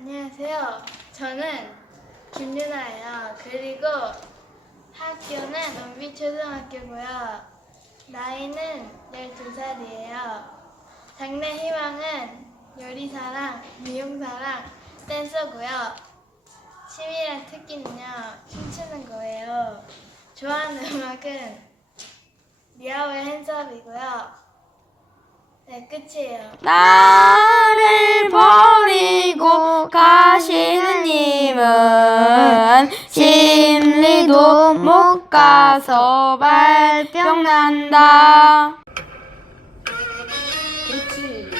안녕하세요. 저는 김윤아예요. 그리고 학교는 논비초등학교고요. 나이는 12살이에요. 장래 희망은 요리사랑 미용사랑 댄서고요. 취미랑 특기는요, 춤추는 거예요. 좋아하는 음악은 리아의 핸즈업이고요. 네, 끝이에요. 나를 사시는 님은 심리도 못 가서 발병 난다. 그렇지.